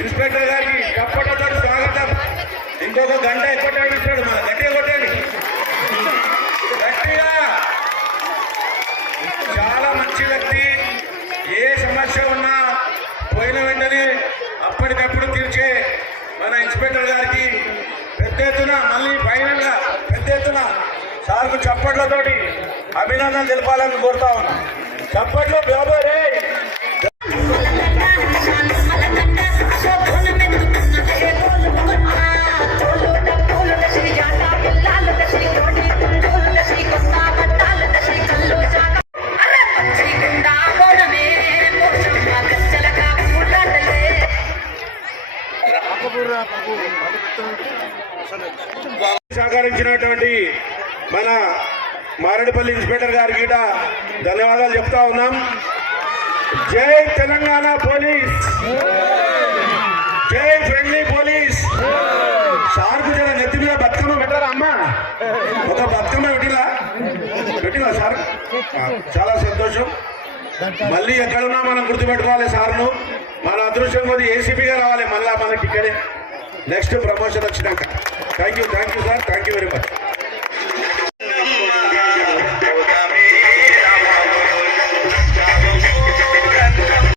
Inspector గారికి చప్పట్లతో స్వాగతం. ఇంకొక గంట ఎక్కువ టైం ఇస్తాడు. మన గట్టిగా కొట్టండి, గట్టిగా. చాలా మంచి వ్యక్తి. ఏ సమస్య ఉన్నా పోయిన వెంటనే అప్పటికప్పుడు తీర్చే మన ఇన్స్పెక్టర్ గారికి పెద్ద ఎత్తున, మళ్ళీ ఫైనల్ గా పెద్ద ఎత్తున సార్కు చప్పట్లతోటి అభినందనలు తెలపాలని కోరుతా ఉన్నా. చప్పట్లు బాబోరే. సహకరించినటువంటి మన మారేడుపల్లి ఇన్స్పెక్టర్ గారికి ధన్యవాదాలు చెప్తా ఉన్నాం. జై తెలంగాణ పోలీస్, జై ఫ్రెండ్లీ పోలీస్. సార్కు జర నెత్తి మీద బతుకమ్మ పెట్టారా అమ్మా? ఒక బతుకమ్మ పెట్టినా సార్? చాలా సంతోషం. మళ్ళీ ఎక్కడున్నా మనం గుర్తుపెట్టుకోవాలి సార్ను. మన అదృష్టం కొద్ది ఏసీపీగా రావాలి మళ్ళా మనకి ఇక్కడే నెక్స్ట్ ప్రమోషన్ వచ్చినాక. Thank you sir, thank you very much.